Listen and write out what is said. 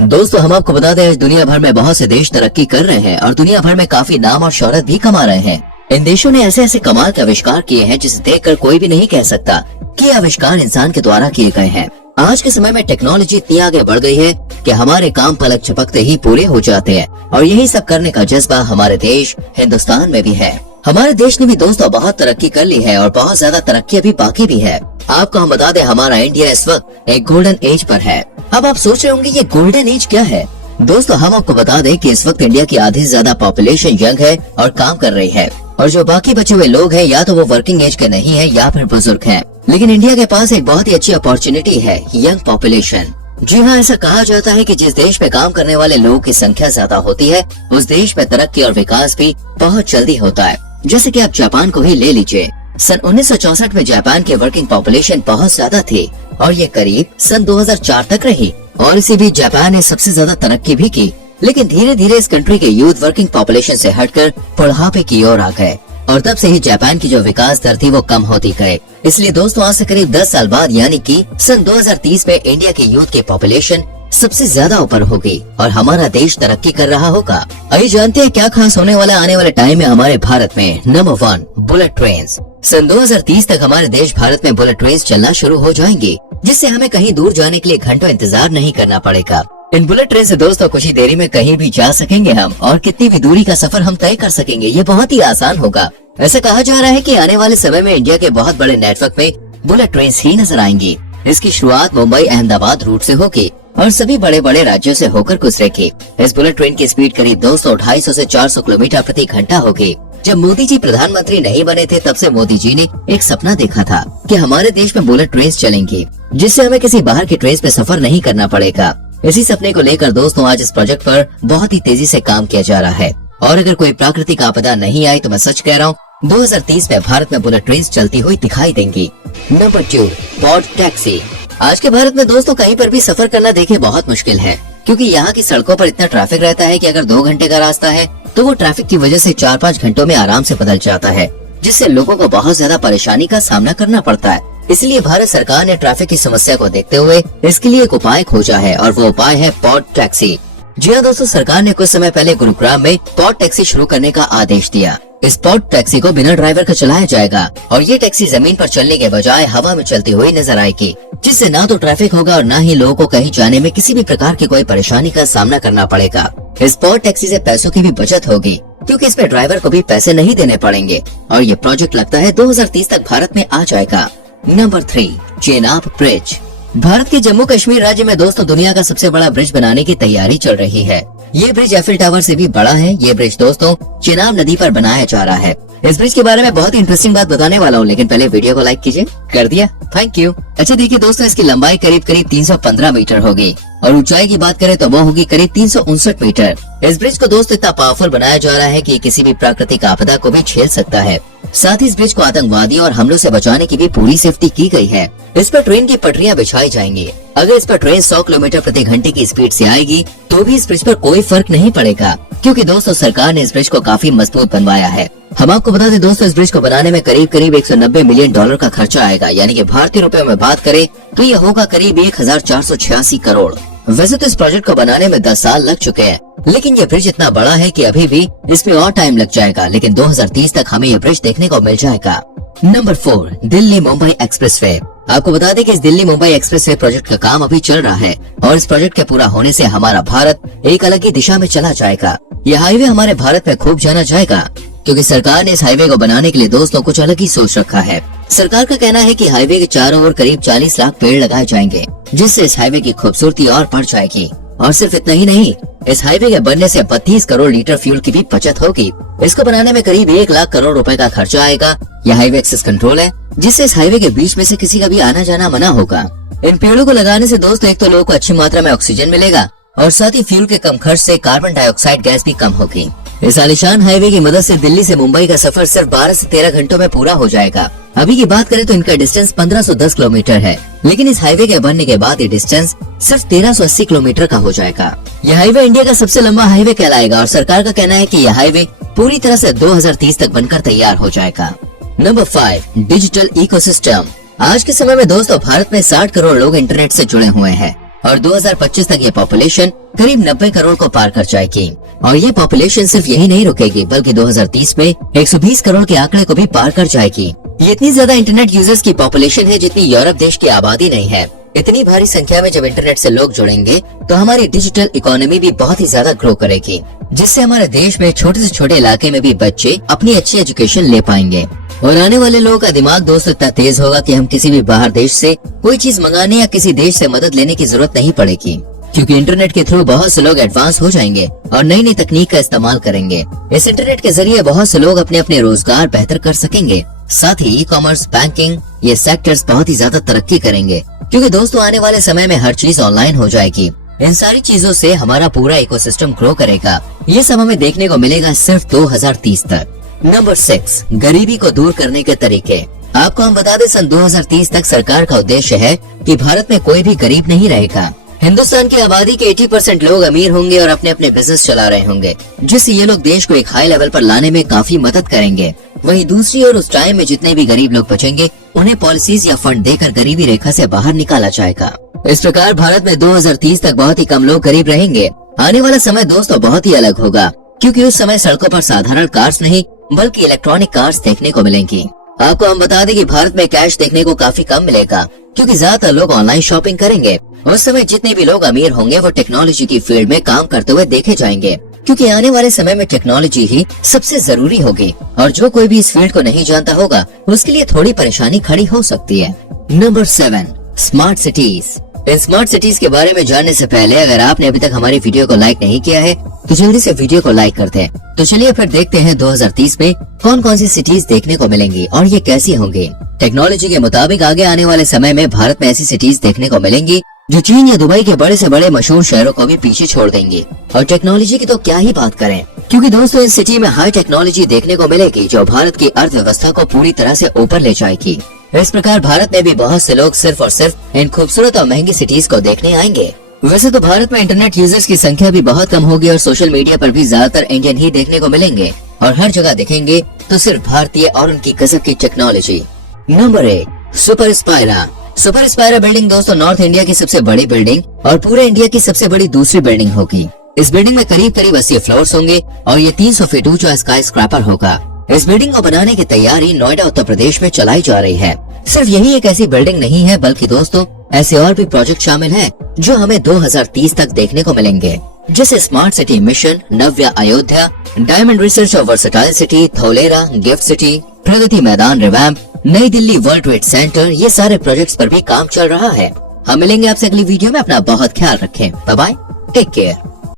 दोस्तों हम आपको बता दें, आज दुनिया भर में बहुत से देश तरक्की कर रहे हैं और दुनिया भर में काफी नाम और शोहरत भी कमा रहे हैं। इन देशों ने ऐसे ऐसे कमाल के आविष्कार किए हैं जिसे देखकर कोई भी नहीं कह सकता कि ये आविष्कार इंसान के द्वारा किए गए हैं। आज के समय में टेक्नोलॉजी इतनी आगे बढ़ गई है कि हमारे काम पलक झपकते ही पूरे हो जाते हैं और यही सब करने का जज्बा हमारे देश हिंदुस्तान में भी है। हमारे देश ने भी दोस्तों बहुत तरक्की कर ली है और बहुत ज्यादा तरक्की अभी बाकी भी है। आपको हम बता दें, हमारा इंडिया इस वक्त एक गोल्डन एज पर है। अब आप सोच रहे होंगे ये गोल्डन एज क्या है। दोस्तों हम आपको बता दें कि इस वक्त इंडिया की आधी से ज्यादा पॉपुलेशन यंग है और काम कर रही है, और जो बाकी बचे हुए लोग हैं या तो वो वर्किंग एज के नहीं है या फिर बुजुर्ग हैं। लेकिन इंडिया के पास एक बहुत ही अच्छी अपॉर्चुनिटी है, यंग पॉपुलेशन। जी हाँ, ऐसा कहा जाता है कि जिस देश में काम करने वाले लोगों की संख्या ज्यादा होती है उस देश में तरक्की और विकास भी बहुत जल्दी होता है। जैसे कि आप जापान को ही ले लीजिए। सन 1964 में जापान की वर्किंग पॉपुलेशन बहुत ज्यादा थी और ये करीब सन 2004 तक रही, और इसी बीच जापान ने सबसे ज्यादा तरक्की भी की। लेकिन धीरे धीरे इस कंट्री के यूथ वर्किंग पॉपुलेशन से हटकर बुढ़ापे की ओर आ गए और तब से ही जापान की जो विकास दर थी वो कम होती गई। इसलिए दोस्तों आज से करीब 10 साल बाद यानी कि सन 2030 में इंडिया के यूथ की पॉपुलेशन सबसे ज्यादा ऊपर होगी और हमारा देश तरक्की कर रहा होगा। आइए जानते हैं क्या खास होने वाला आने वाले टाइम में हमारे भारत में। Number 1, bullet train. सन 2030 तक हमारे देश भारत में बुलेट ट्रेन चलना शुरू हो जाएंगी, जिससे हमें कहीं दूर जाने के लिए घंटों इंतजार नहीं करना पड़ेगा। इन बुलेट ट्रेन से दोस्तों कुछ ही देरी में कहीं भी जा सकेंगे हम, और कितनी भी दूरी का सफर हम तय कर सकेंगे। ये बहुत ही आसान होगा। ऐसा कहा जा रहा है कि आने वाले समय में इंडिया के बहुत बड़े नेटवर्क में बुलेट ट्रेन ही नजर आएंगी। इसकी शुरुआत मुंबई अहमदाबाद रूट से होगी और सभी बड़े बड़े राज्यों से होकर गुजरेगी। इस बुलेट ट्रेन की स्पीड करीब 200-250 से 400 किलोमीटर प्रति घंटा होगी। जब मोदी जी प्रधानमंत्री नहीं बने थे तब से मोदी जी ने एक सपना देखा था कि हमारे देश में बुलेट ट्रेन चलेंगी, जिससे हमें किसी बाहर की ट्रेन में सफर नहीं करना पड़ेगा। इसी सपने को लेकर दोस्तों आज इस प्रोजेक्ट पर बहुत ही तेजी से काम किया जा रहा है, और अगर कोई प्राकृतिक आपदा नहीं आई तो मैं सच कह रहा हूँ 2030 में भारत में बुलेट ट्रेन चलती हुई दिखाई देंगी। Number 2, pod taxi. आज के भारत में दोस्तों कहीं पर भी सफर करना देखे बहुत मुश्किल है, क्योंकि यहाँ की सड़कों पर इतना ट्रैफिक रहता है कि अगर 2 घंटे का रास्ता है तो वो ट्रैफिक की वजह से 4-5 घंटों में आराम से बदल जाता है, जिससे लोगों को बहुत ज्यादा परेशानी का सामना करना पड़ता है। इसलिए भारत सरकार ने ट्रैफिक की समस्या को देखते हुए इसके लिए एक उपाय खोजा है, और वो उपाय है पॉड टैक्सी। जी हाँ दोस्तों, सरकार ने कुछ समय पहले गुरुग्राम में पॉड टैक्सी शुरू करने का आदेश दिया। इस पॉड टैक्सी को बिना ड्राइवर का चलाया जाएगा और ये टैक्सी जमीन पर चलने के बजाय हवा में चलती हुई नजर आएगी, जिससे ना तो ट्रैफिक होगा और ना ही लोगों को कहीं जाने में किसी भी प्रकार की कोई परेशानी का सामना करना पड़ेगा। इस पॉड टैक्सी से पैसों की भी बचत होगी, क्योंकि इसमें ड्राइवर को भी पैसे नहीं देने पड़ेंगे, और ये प्रोजेक्ट लगता है 2030 तक भारत में आ जाएगा। Number 3, Chenab bridge. भारत के जम्मू कश्मीर राज्य में दोस्तों दुनिया का सबसे बड़ा ब्रिज बनाने की तैयारी चल रही है। ये ब्रिज एफिल टावर से भी बड़ा है। ये ब्रिज दोस्तों चेनाब नदी पर बनाया जा रहा है। इस ब्रिज के बारे में बहुत ही इंटरेस्टिंग बात बताने वाला हूँ, लेकिन पहले वीडियो को लाइक कीजिए। कर दिया, थैंक यू। अच्छा देखिए दोस्तों, इसकी लंबाई करीब 315 मीटर होगी और ऊंचाई की बात करें तो वो होगी करीब 359 मीटर। इस ब्रिज को दोस्तों इतना पावरफुल बनाया जा रहा है कि किसी भी प्राकृतिक आपदा को भी झेल सकता है। साथ ही इस ब्रिज को आतंकवादियों और हमलों से बचाने की भी पूरी सेफ्टी की गई है। इस पर ट्रेन की पटरियां बिछाई जाएंगी। अगर इस पर ट्रेन 100 किलोमीटर प्रति घंटे की स्पीड से आएगी तो भी इस ब्रिज पर कोई फर्क नहीं पड़ेगा, क्योंकि दोस्तों सरकार ने इस ब्रिज को काफी मजबूत बनवाया है। हम आपको बता दें दोस्तों, इस ब्रिज को बनाने में करीब 190 मिलियन डॉलर का खर्चा आएगा, यानी कि भारतीय रुपए में बात करें तो ये होगा करीब 1486 करोड़। वैसे तो इस प्रोजेक्ट को बनाने में 10 साल लग चुके हैं, लेकिन ये ब्रिज इतना बड़ा है कि अभी भी इसमें और टाइम लग जाएगा, लेकिन 2030 तक हमें ये ब्रिज देखने को मिल जाएगा। Number 4, Delhi Mumbai expressway. आपको बता दें कि इस दिल्ली मुंबई एक्सप्रेसवे प्रोजेक्ट का काम अभी चल रहा है, और इस प्रोजेक्ट के पूरा होने से हमारा भारत एक अलग ही दिशा में चला जाएगा। यह हाईवे हमारे भारत में खूब जाना जाएगा, क्योंकि सरकार ने इस हाईवे को बनाने के लिए दोस्तों कुछ अलग ही सोच रखा है। सरकार का कहना है कि हाईवे के चारों ओर करीब 40 लाख पेड़ लगाए जाएंगे, जिससे इस हाईवे की खूबसूरती और बढ़ जाएगी। और सिर्फ इतना ही नहीं, इस हाईवे के बनने से 32 करोड़ लीटर फ्यूल की भी बचत होगी। इसको बनाने में करीब 1 लाख करोड़ रुपए का खर्चा आएगा। यह हाईवे एक्सेस कंट्रोल है, जिससे इस हाईवे के बीच में से किसी का भी आना जाना मना होगा। इन पेड़ों को लगाने से दोस्तों एक तो लोगों को अच्छी मात्रा में ऑक्सीजन मिलेगा, और साथ ही फ्यूल के कम खर्च से कार्बन डाइऑक्साइड गैस भी कम होगी। इस आलीशान हाईवे की मदद से दिल्ली से मुंबई का सफर सिर्फ 12 से 13 घंटों में पूरा हो जाएगा। अभी की बात करें तो इनका डिस्टेंस 1510 किलोमीटर है, लेकिन इस हाईवे के बनने के बाद ये डिस्टेंस सिर्फ 1380 किलोमीटर का हो जाएगा। यह हाईवे इंडिया का सबसे लंबा हाईवे कहलाएगा, और सरकार का कहना है कि यह हाईवे पूरी तरह से 2030 तक बनकर तैयार हो जाएगा। Number 5, digital ecosystem. आज के समय में दोस्तों भारत में 60 करोड़ लोग इंटरनेट से जुड़े हुए हैं, और 2025 तक ये पॉपुलेशन करीब 90 करोड़ को पार कर जाएगी। और ये पॉपुलेशन सिर्फ यही नहीं रुकेगी, बल्कि 2030 में 120 करोड़ के आंकड़े को भी पार कर जाएगी। ये इतनी ज्यादा इंटरनेट यूजर्स की पॉपुलेशन है जितनी यूरोप देश की आबादी नहीं है। इतनी भारी संख्या में जब इंटरनेट से लोग जुड़ेंगे तो हमारी डिजिटल इकोनॉमी भी बहुत ही ज्यादा ग्रो करेगी, जिससे हमारे देश में छोटे से छोटे इलाके में भी बच्चे अपनी अच्छी एजुकेशन ले पाएंगे। और आने वाले लोगों का दिमाग दोस्त इतना तेज होगा कि हम किसी भी बाहर देश से कोई चीज मंगाने या किसी देश से मदद लेने की जरूरत नहीं पड़ेगी, क्योंकि इंटरनेट के थ्रू बहुत से लोग एडवांस हो जाएंगे और नई नई तकनीक का इस्तेमाल करेंगे। इस इंटरनेट के जरिए बहुत से लोग अपने अपने रोजगार बेहतर कर सकेंगे। साथ ही ई कॉमर्स, बैंकिंग, ये सेक्टर्स बहुत ही ज्यादा तरक्की करेंगे, क्योंकि दोस्तों आने वाले समय में हर चीज ऑनलाइन हो जाएगी। इन सारी चीजों से हमारा पूरा इकोसिस्टम ग्रो करेगा। ये सब हमें देखने को मिलेगा सिर्फ 2030 तक। नंबर 6, गरीबी को दूर करने के तरीके। आपको हम बता दें, सन 2030 तक सरकार का उद्देश्य है कि भारत में कोई भी गरीब नहीं रहेगा। हिंदुस्तान की आबादी के 80% लोग अमीर होंगे और अपने अपने बिजनेस चला रहे होंगे, जिससे ये लोग देश को एक हाई लेवल पर लाने में काफी मदद करेंगे। वहीं दूसरी ओर उस टाइम में जितने भी गरीब लोग बचेंगे उन्हें पॉलिसीज या फंड देकर गरीबी रेखा से बाहर निकाला जाएगा। इस प्रकार भारत में 2030 तक बहुत ही कम लोग गरीब रहेंगे। आने वाला समय दोस्तों बहुत ही अलग होगा, क्योंकि उस समय सड़कों पर साधारण कार्स नहीं बल्कि इलेक्ट्रॉनिक कार्स देखने को मिलेंगी। आपको हम बता दें कि भारत में कैश देखने को काफी कम मिलेगा, क्योंकि ज्यादातर लोग ऑनलाइन शॉपिंग करेंगे। उस समय जितने भी लोग अमीर होंगे वो टेक्नोलॉजी की फील्ड में काम करते हुए देखे जाएंगे, क्योंकि आने वाले समय में टेक्नोलॉजी ही सबसे जरूरी होगी। और जो कोई भी इस फील्ड को नहीं जानता होगा उसके लिए थोड़ी परेशानी खड़ी हो सकती है। Number 7, smart cities. इन स्मार्ट सिटीज के बारे में जानने से पहले अगर आपने अभी तक हमारी वीडियो को लाइक नहीं किया है तो जल्दी से वीडियो को लाइक करते हैं। तो चलिए फिर देखते हैं 2030 में कौन कौन सी सिटीज देखने को मिलेंगी और ये कैसी होंगी। टेक्नोलॉजी के मुताबिक आगे आने वाले समय में भारत में ऐसी सिटीज देखने को मिलेंगी जो चीन या दुबई के बड़े से बड़े मशहूर शहरों को भी पीछे छोड़ देंगी। और टेक्नोलॉजी की तो क्या ही बात करें, क्योंकि दोस्तों इस सिटी में हाई टेक्नोलॉजी देखने को मिलेगी जो भारत की अर्थव्यवस्था को पूरी तरह से ऊपर ले जाएगी। इस प्रकार भारत में भी बहुत से लोग सिर्फ और सिर्फ इन खूबसूरत और महंगी सिटीज को देखने आएंगे। वैसे तो भारत में इंटरनेट यूजर्स की संख्या भी बहुत कम होगी और सोशल मीडिया पर भी ज्यादातर इंडियन ही देखने को मिलेंगे और हर जगह देखेंगे तो सिर्फ भारतीय और उनकी गजब की technology. Number 8, super Spyra. Super Spyra building दोस्तों नॉर्थ इंडिया की सबसे बड़ी बिल्डिंग और पूरे इंडिया की सबसे बड़ी दूसरी बिल्डिंग होगी। इस बिल्डिंग में करीब 80 फ्लोर्स होंगे और ये 300 फीट ऊंचा स्काई स्क्रैपर होगा। इस बिल्डिंग को बनाने की तैयारी नोएडा उत्तर प्रदेश में चलाई जा रही है। सिर्फ यही एक ऐसी बिल्डिंग नहीं है, बल्कि दोस्तों ऐसे और भी प्रोजेक्ट शामिल हैं जो हमें 2030 तक देखने को मिलेंगे, जैसे smart city mission, Navya Ayodhya, diamond research और versatile city, Dholera, GIFT city, Pragati Maidan revamp, नई दिल्ली वर्ल्ड ट्रेड सेंटर, ये सारे प्रोजेक्ट्स पर भी काम चल रहा है। हम मिलेंगे आपसे अगली वीडियो में। अपना बहुत ख्याल रखें। Bye bye, take care.